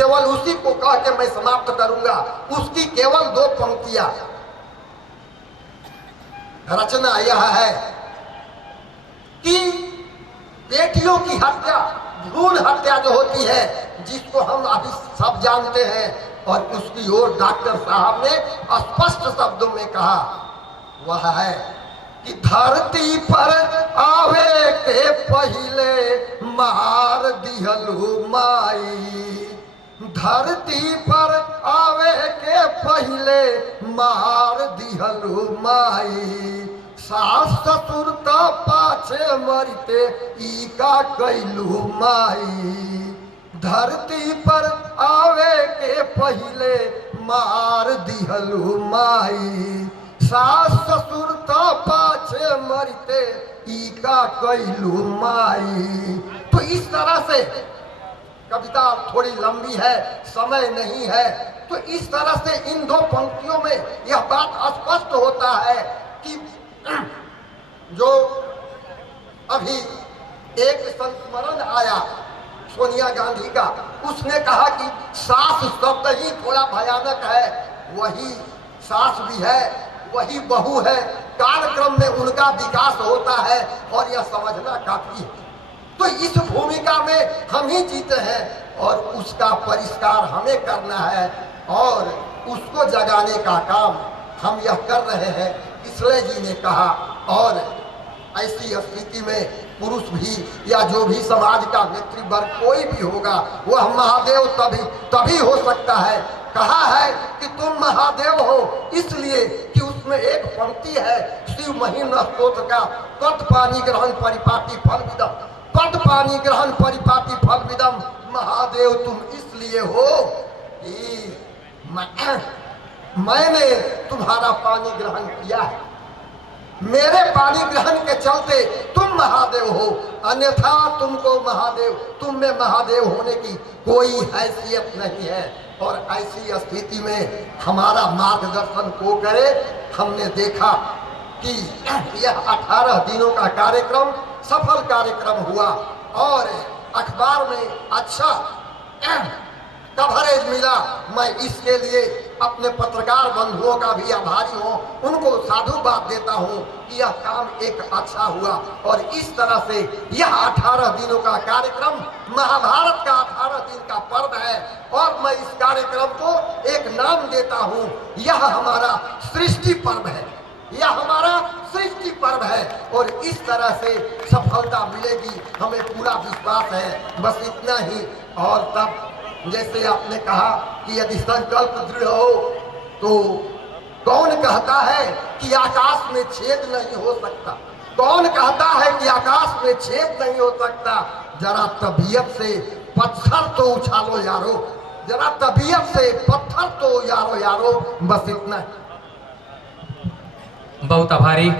केवल उसी को कह के मैं समाप्त करूंगा। उसकी केवल 2 पंक्तियां। रचना यह है कि बेटियों की हत्या, भ्रूण हत्या जो होती है, जिसको हम अभी सब जानते हैं, और उसकी ओर डॉक्टर साहब ने स्पष्ट शब्दों में कहा, वह है कि धरती पर आवे के पहले मार दिहलु माई। धरती पर आवे के पहले मार दिहलु माई। सास ससुर त पाछे मरते ई का कैलू माई। धरती पर आवे के पहले मार दिहलु माई। सास ससुर त पाछे मरते ई का कैलू माई। तो इस तरह से कविता थोड़ी लंबी है, समय नहीं है, तो इस तरह से इन 2 पंक्तियों में यह बात स्पष्ट होता है कि जो अभी एक संस्मरण आया सोनिया गांधी का, उसने कहा कि सास शब्द ही थोड़ा भयानक है। वही सास भी है, वही बहू है, कालक्रम में उनका विकास होता है और यह समझना काफी है। तो इस भूमिका में हम ही जीते हैं और उसका परिष्कार हमें करना है और उसको जगाने का काम हम यह कर रहे हैं, इसलिए जी ने कहा। और ऐसी स्थिति में पुरुष भी या जो भी समाज का नेतृवर्ग कोई भी होगा, वह महादेव तभी हो सकता है। कहा है कि तुम महादेव हो, इसलिए कि उसमें एक पंक्ति है शिव महिमा स्तोत्र का, तत् पानी ग्रहण परिपाटी फल विदम। पद पानी ग्रहण परिपाटी फल विदम। महादेव तुम इसलिए हो कि मैंने तुम्हारा पानी ग्रहण किया है, मेरे पानी ग्रहण के चलते तुम महादेव हो, अन्यथा तुमको महादेव, तुम में महादेव होने की कोई हैसियत नहीं है। और ऐसी स्थिति में हमारा मार्गदर्शन को करे। हमने देखा कि यह 18 दिनों का कार्यक्रम सफल कार्यक्रम हुआ और अखबार में अच्छा कवरेज मिला। मैं इसके लिए अपने पत्रकार बंधुओं का भी आभारी हूँ, उनको साधुवाद देता हूँ कि यह काम एक अच्छा हुआ। और इस तरह से यह 18 दिनों का कार्यक्रम महाभारत का 18 दिन का पर्व है और मैं इस कार्यक्रम को एक नाम देता हूँ, यह हमारा सृष्टि पर्व है, यह हमारा सृष्टि पर्व है। और इस तरह से सफलता मिलेगी, हमें पूरा विश्वास है। बस इतना ही। और तब जैसे आपने कहा कि यदि संकल्प दृढ़ हो तो कौन कहता है कि आकाश में छेद नहीं हो सकता? कौन कहता है कि आकाश में छेद नहीं हो सकता? जरा तबीयत से पत्थर तो उछालो यारो, जरा तबीयत से पत्थर तो यारो। बस इतना। बहुत आभारी।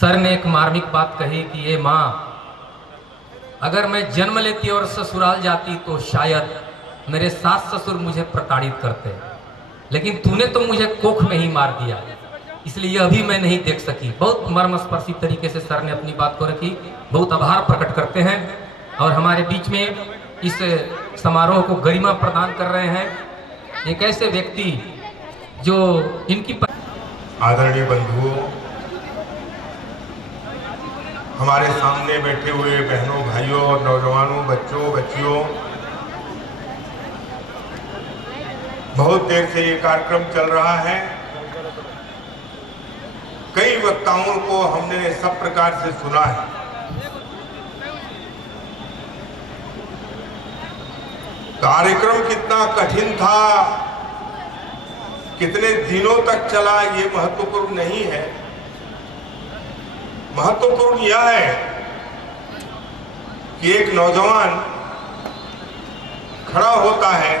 सर ने एक मार्मिक बात कही कि ये माँ, अगर मैं जन्म लेती और ससुराल जाती तो शायद मेरे सास ससुर मुझे प्रताड़ित करते, लेकिन तूने तो मुझे कोख में ही मार दिया, इसलिए यह भी मैं नहीं देख सकी। बहुत मर्मस्पर्शी तरीके से सर ने अपनी बात को रखी। बहुत आभार प्रकट करते हैं और हमारे बीच में इस समारोह को गरिमा प्रदान कर रहे हैं एक ऐसे व्यक्ति जो इनकी आदरणीय बंधुओं, हमारे सामने बैठे हुए बहनों, भाइयों और नौजवानों, बच्चों, बच्चियों, बहुत देर से ये कार्यक्रम चल रहा है। कई वक्ताओं को हमने सब प्रकार से सुना है। कार्यक्रम कितना कठिन था, कितने दिनों तक चला, ये महत्वपूर्ण नहीं है। महत्वपूर्ण यह है कि एक नौजवान खड़ा होता है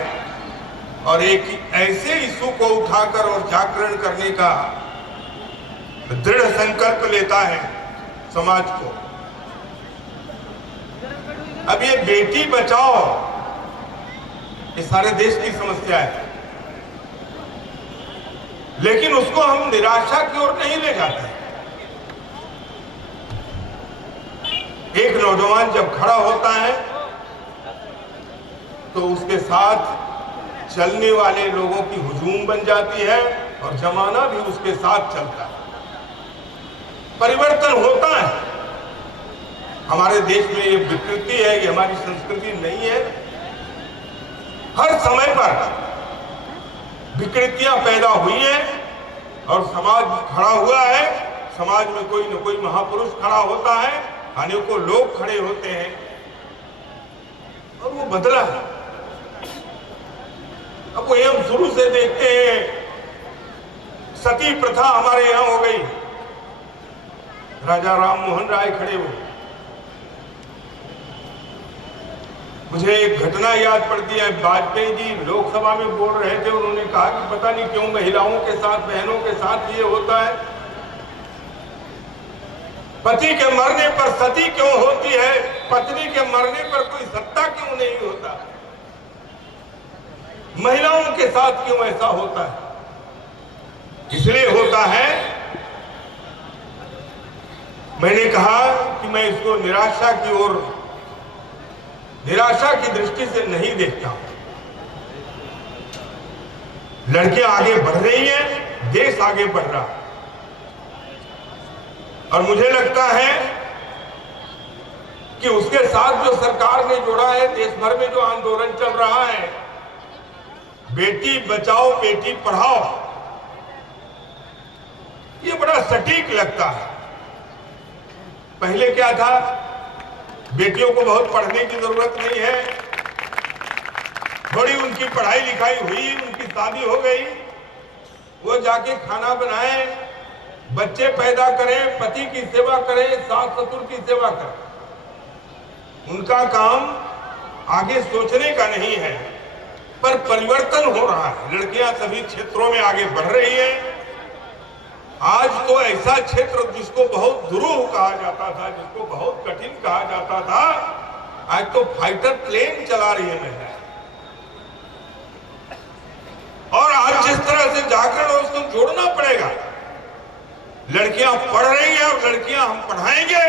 और एक ऐसे इशू को उठाकर और जागरण करने का दृढ़ संकल्प लेता है समाज को। अब ये बेटी बचाओ, ये सारे देश की समस्या है, लेकिन उसको हम निराशा की ओर नहीं ले जाते। एक नौजवान जब खड़ा होता है तो उसके साथ चलने वाले लोगों की हुजूम बन जाती है और जमाना भी उसके साथ चलता है। परिवर्तन होता है। हमारे देश में ये विकृति है, ये हमारी संस्कृति नहीं है। हर समय पर विकृतियां पैदा हुई हैं और समाज खड़ा हुआ है। समाज में कोई न कोई महापुरुष खड़ा होता है, अनेकों लोग खड़े होते हैं और वो बदला है। अब वो हम शुरू से देखते हैं, सती प्रथा हमारे यहां हो गई। राजा राम मोहन राय खड़े हुए। मुझे एक घटना याद पड़ती है। वाजपेयी जी लोकसभा में बोल रहे थे, उन्होंने कहा कि पता नहीं क्यों महिलाओं के साथ, बहनों के साथ ये होता है। पति के मरने पर सती क्यों होती है, पत्नी के मरने पर कोई सत्ता क्यों नहीं होता? महिलाओं के साथ क्यों ऐसा होता है? इसलिए होता है, मैंने कहा कि मैं इसको निराशा की दृष्टि से नहीं देखता हूं। लड़कियां आगे बढ़ रही हैं, देश आगे बढ़ रहा है और मुझे लगता है कि उसके साथ जो सरकार ने जोड़ा है, देश भर में जो आंदोलन चल रहा है, बेटी बचाओ बेटी पढ़ाओ, ये बड़ा सटीक लगता है। पहले क्या था, बेटियों को बहुत पढ़ने की जरूरत नहीं है, थोड़ी उनकी पढ़ाई लिखाई हुई, उनकी शादी हो गई, वो जाके खाना बनाए, बच्चे पैदा करें, पति की सेवा करें, सास ससुर की सेवा करें। उनका काम आगे सोचने का नहीं है। पर परिवर्तन हो रहा है, लड़कियां सभी क्षेत्रों में आगे बढ़ रही हैं। आज तो ऐसा क्षेत्र जिसको बहुत दुरूह कहा जाता था, जिसको बहुत कठिन कहा जाता था, आज तो फाइटर प्लेन चला रही है महिला। और आज जिस तरह से जागरण है उसको जोड़ना पड़ेगा। लड़कियां पढ़ रही हैं और लड़कियां हम पढ़ाएंगे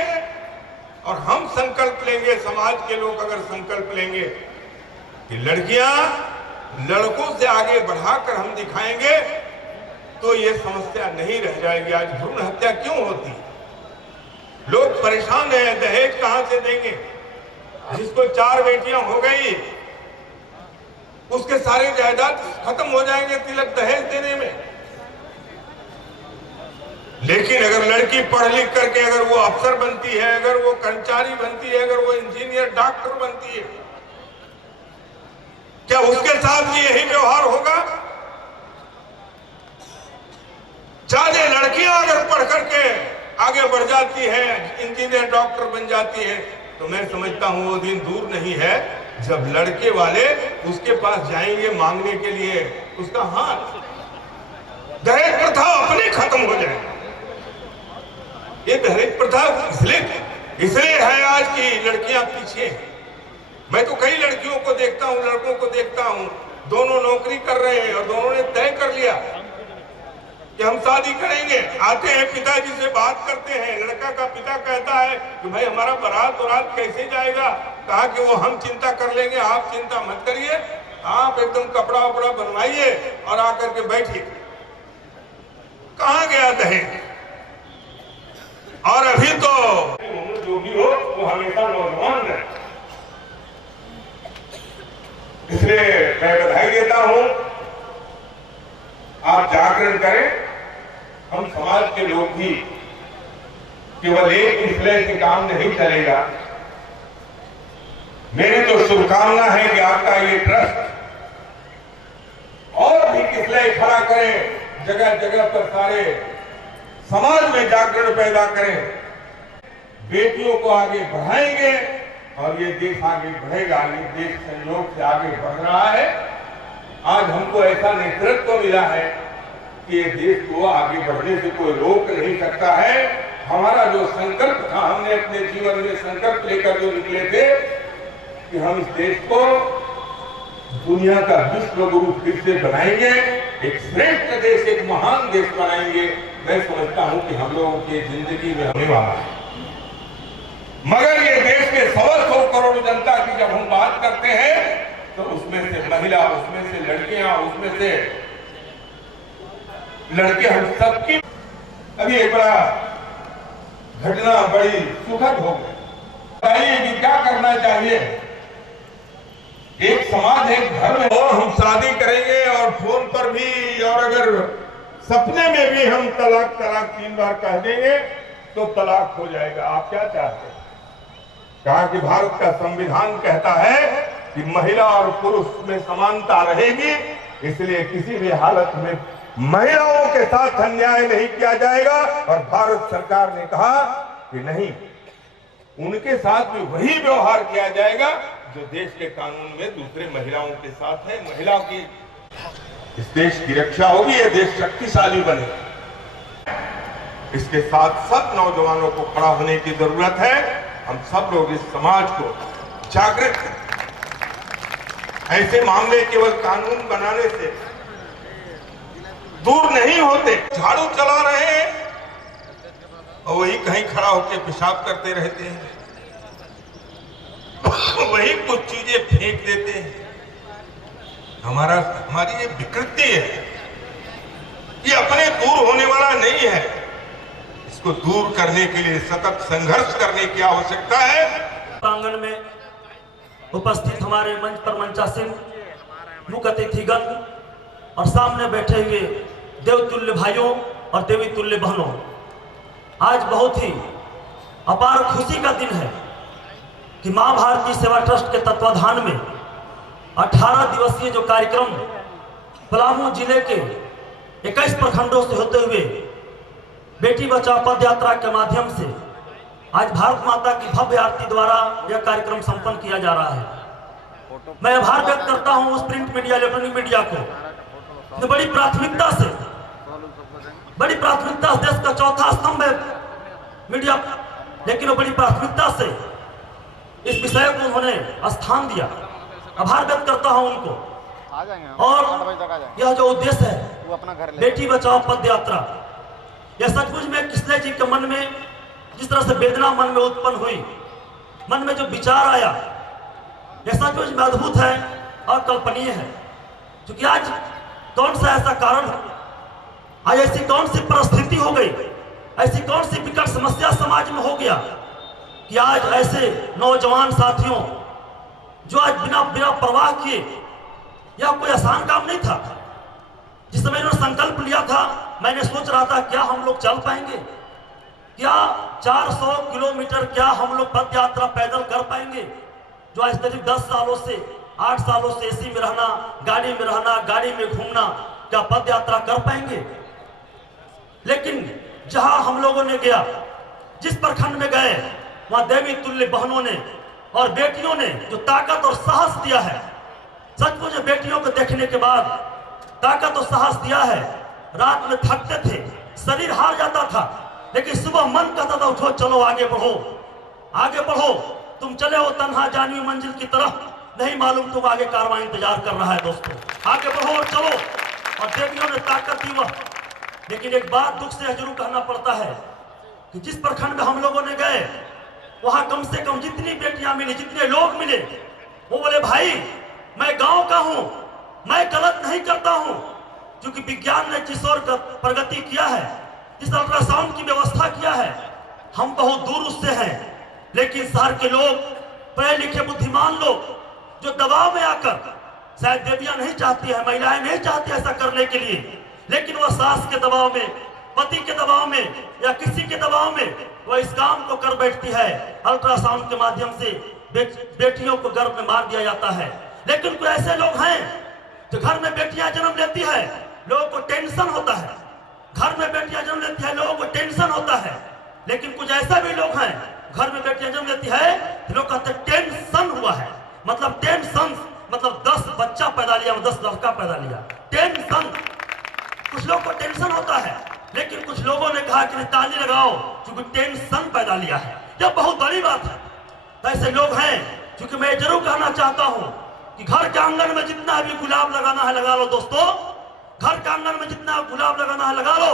और हम संकल्प लेंगे, समाज के लोग अगर संकल्प लेंगे कि लड़कियां लड़कों से आगे बढ़ाकर हम दिखाएंगे तो ये समस्या नहीं रह जाएगी। आज भ्रूण हत्या क्यों होती है? लोग परेशान हैं, दहेज कहां से देंगे? जिसको 4 बेटियां हो गई उसके सारे जायदाद खत्म हो जाएंगे तिलक दहेज देने में। लेकिन अगर लड़की पढ़ लिख करके अगर वो अफसर बनती है, अगर वो कर्मचारी बनती है, अगर वो इंजीनियर डॉक्टर बनती है, क्या उसके साथ भी यही व्यवहार होगा? ज्यादा लड़कियां अगर पढ़ करके आगे बढ़ जाती है, इंजीनियर डॉक्टर बन जाती है, तो मैं समझता हूं वो दिन दूर नहीं है जब लड़के वाले उसके पास जाएंगे मांगने के लिए उसका हाथ। दहेज प्रथा अपने खत्म हो जाएगी। ये दहेज प्रथा इसलिए है आज की लड़कियां पीछे। मैं तो कई लड़कियों को देखता हूं, लड़कों को देखता हूं, दोनों नौकरी कर रहे हैं और दोनों ने तय कर लिया कि हम शादी करेंगे। आते हैं पिताजी से बात करते हैं, लड़का का पिता कहता है कि भाई हमारा बारात कैसे जाएगा? कहा कि वो हम चिंता कर लेंगे, आप चिंता मत करिए, आप एकदम कपड़ा वपड़ा बनवाइए और आकर के बैठिए। कहां गया दहेज? और अभी तो जो भी हो वो हमेशा नौजवान रहे। इसलिए मैं बधाई देता हूं, आप जागरण करें। हम समाज के लोग भी केवल एक इसलिए से काम नहीं चलेगा। मेरी तो शुभकामना है कि आपका ये ट्रस्ट और भी किसलिए खड़ा करें, जगह जगह पर सारे समाज में जागरण पैदा करें, बेटियों को आगे बढ़ाएंगे और ये देश आगे बढ़ेगा। ये देश संयोग से आगे बढ़ रहा है। आज हमको ऐसा नेतृत्व मिला है कि ये देश को आगे बढ़ने से कोई रोक नहीं सकता है। हमारा जो संकल्प था, हमने अपने जीवन में संकल्प लेकर जो निकले थे कि हम इस देश को दुनिया का विश्व गुरु फिर से बनाएंगे, एक श्रेष्ठ देश, एक महान देश बनाएंगे। मैं समझता हूं कि हम लोगों की जिंदगी में होने वाला है। मगर ये देश के 125 करोड़ जनता की जब हम बात करते हैं तो तो उसमें से महिला, उसमें से लड़कियां, उसमें से लड़के, हम सबकी अभी एक बड़ा घटना बड़ी सुखद हो गई। बताइए कि क्या करना चाहिए। एक समाज, एक घर में हो, हम शादी करेंगे और फोन पर भी, और अगर सपने में भी हम तलाक तलाक 3 बार कह देंगे तो तलाक हो जाएगा। आप क्या चाहते हैं? कहा कि भारत का संविधान कहता है कि महिला और पुरुष में समानता रहेगी, इसलिए किसी भी हालत में महिलाओं के साथ अन्याय नहीं किया जाएगा। और भारत सरकार ने कहा कि नहीं, उनके साथ भी वही व्यवहार किया जाएगा जो देश के कानून में दूसरे महिलाओं के साथ है। महिलाओं की, इस देश की रक्षा होगी, यह देश शक्तिशाली बनेगा। इसके साथ सब नौजवानों को खड़ा होने की जरूरत है। हम सब लोग इस समाज को जागृत करें। ऐसे मामले केवल कानून बनाने से दूर नहीं होते। झाड़ू चला रहे हैं और वही कहीं खड़ा होकर पेशाब करते रहते हैं, वही कुछ चीजें फेंक देते हैं। हमारी ये विकृति है, ये अपने दूर होने वाला नहीं है। इसको दूर करने के लिए सतत संघर्ष करने की आवश्यकता है। प्रांगण में उपस्थित हमारे मंच पर मंचासीन मुख्य अतिथिगण और सामने बैठे हुए देवतुल्य भाइयों और देवी तुल्य बहनों, आज बहुत ही अपार खुशी का दिन है कि मां भारती सेवा ट्रस्ट के तत्वाधान में 18 दिवसीय जो कार्यक्रम पलामू जिले के 21 प्रखंडों से होते हुए बेटी बचाओ पद यात्रा के माध्यम से आज भारत माता की भव्य आरती द्वारा यह कार्यक्रम संपन्न किया जा रहा है। मैं आभार व्यक्त करता हूं उस प्रिंट मीडिया, इलेक्ट्रॉनिक मीडिया को, बड़ी प्राथमिकता से देश का चौथा स्तंभ है मीडिया, लेकिन वो बड़ी प्राथमिकता से इस विषय को उन्होंने स्थान दिया। आभार व्यक्त करता हूं उनको। और यह जो उद्देश्य है बेटी बचाओ पद यात्रा, यह सचमुच में कृष्ण जी के मन में जिस तरह से वेदना मन में उत्पन्न हुई, मन में जो विचार आया, यह सचमुच में अद्भुत है, अकल्पनीय है। क्योंकि आज कौन सा ऐसा कारण है, आज ऐसी कौन सी परिस्थिति हो गई, ऐसी कौन सी विकट समस्या समाज में हो गया कि आज ऐसे नौजवान साथियों जो आज बिना परवाह किए, यह कोई आसान काम नहीं था। जिस समय इन्होंने संकल्प लिया था, मैंने सोच रहा था क्या हम लोग चल पाएंगे, क्या 400 किलोमीटर क्या हम लोग पद यात्रा पैदल कर पाएंगे, जो आज करीब 10 सालों से 8 सालों से एसी में रहना, गाड़ी में रहना, गाड़ी में घूमना, क्या पद यात्रा कर पाएंगे। लेकिन जहां हम लोगों ने गया, जिस प्रखंड में गए, वहां देवी तुल्य बहनों ने और बेटियों ने जो ताकत और साहस दिया है, सचमुच बेटियों को देखने के बाद ताकत और साहस दिया है। रात में थकते थे, शरीर हार जाता था, लेकिन सुबह मन कहता था उठो, चलो आगे बढ़ो, आगे बढ़ो, तुम चले हो तन्हा जानी मंजिल की तरफ, नहीं मालूम तुम आगे कारवां इंतजार कर रहा है। दोस्तों आगे बढ़ो और चलो। और देवियों ने ताकत दी वह। लेकिन एक बात दुख से जरूर कहना पड़ता है कि जिस प्रखंड में हम लोगों ने गए, वहां कम से कम जितनी बेटियां मिली, जितने लोग मिले, वो बोले भाई मैं गांव का हूं, मैं गलत नहीं करता हूं, क्योंकि विज्ञान ने जिस ओर प्रगति किया है, जिस अल्ट्रासाउंड की व्यवस्था किया है, हम बहुत दूर उससे हैं। लेकिन शहर के लोग, पढ़े लिखे बुद्धिमान लोग, जो दबाव में आकर, शायद देवियां नहीं चाहती है, महिलाएं नहीं चाहती ऐसा करने के लिए, लेकिन वह सास के दबाव में, पति के दबाव में या किसी के दबाव में वह इस काम को कर बैठती है। अल्ट्रासाउंड के माध्यम से बेटियों को गर्भ में मार दिया जाता है। लेकिन कुछ ऐसे लोग हैं जो घर में बेटियां जन्म लेती है, लोगों को टेंशन होता है, घर में बेटियां जन्म लेती है, लोगों को टेंशन होता है। लेकिन कुछ ऐसे भी लोग हैं, घर में बेटियां जन्म लेती है, लोग कहते हैं टेंशन हुआ है, मतलब टेंशन मतलब 10 बच्चा पैदा लिया, 10 लड़का पैदा लिया, टेंशन। कुछ लोग को टेंशन होता है, लेकिन कुछ लोगों ने कहा कि ताली लगाओ क्योंकि टेंशन पैदा लिया है। यह बहुत बड़ी बात है। तो ऐसे लोग हैं, क्योंकि मैं जरूर कहना चाहता हूं कि घर के आंगन में जितना भी गुलाब लगाना है लगा लो दोस्तों, घर के आंगन में जितना गुलाब लगाना है लगा लो,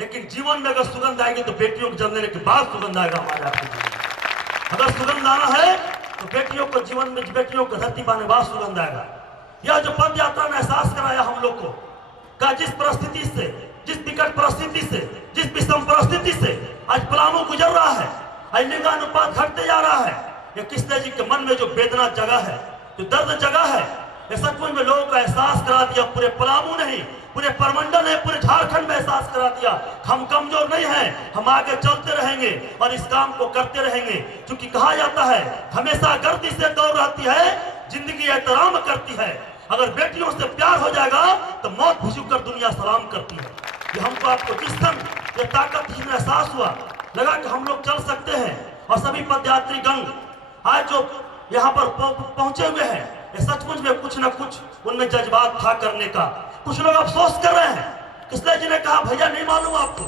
लेकिन जीवन में अगर सुगंध आएगी तो बेटियों को जन्म लेने के बाद सुगंध आएगा हमारे आपके जीवन। अगर सुगंध आना है तो बेटियों को जीवन में, बेटियों को धरती पर निवास सुगंध आएगा। यह जो पद यात्रा ने एहसास कराया हम लोग को का जिस परिस्थिति से, जिस विकट परिस्थिति से, जिस विषम परिस्थिति से आज पलामू गुजर रहा है, आज लिंगानुपात घटते जा रहा है, ये कृष्ण जी के मन में जो वेदना जगह है, जो दर्द जगह है, ये सचमुच में लोगों का एहसास करा दिया। पूरे पलामू नहीं, पूरे परमंडल ने, पूरे झारखंड में एहसास करा दिया हम कमजोर नहीं हैं, हम आगे चलते रहेंगे और इस काम को करते रहेंगे। क्योंकि कहा जाता है हमेशा गर्दी से दौड़ रहती है, जिंदगी एहतराम करती है। अगर बेटियों से प्यार हो जाएगा तो मौत भी झुककर दुनिया सलाम करती है। ये हमको आपको जिस क्षण ये ताकत जिसमें एहसास हुआ, लगा कि हम लोग चल सकते हैं। और सभी पदयात्री गण आज जो यहाँ पर पहुंचे हुए हैं, ये सचमुच में कुछ न कुछ उनमें जज्बात था करने का। कुछ लोग अफसोस कर रहे हैं, कृष्णा जी ने कहा भैया नहीं मालूम आपको,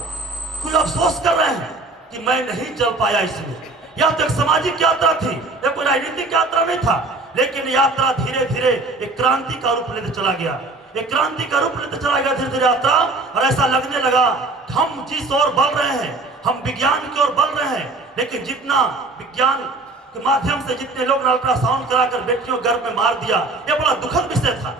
कुछ अफसोस कर रहे हैं कि मैं नहीं चल पाया इसमें। यह तो एक सामाजिक यात्रा थी, यह कोई राजनीतिक यात्रा नहीं था, लेकिन यात्रा धीरे धीरे एक क्रांति का रूप लेते चला गया, एक क्रांति का रूप लेते चला गया धीरे धीरे यात्रा। और ऐसा लगने लगा हम जिस ओर बढ़ रहे हैं, हम विज्ञान की ओर बढ़ रहे हैं, लेकिन जितना विज्ञान के माध्यम से जितने लोग अल्ट्रासाउंड कराकर बेटियों गर्भ में मार दिया, यह बड़ा दुखद विषय था।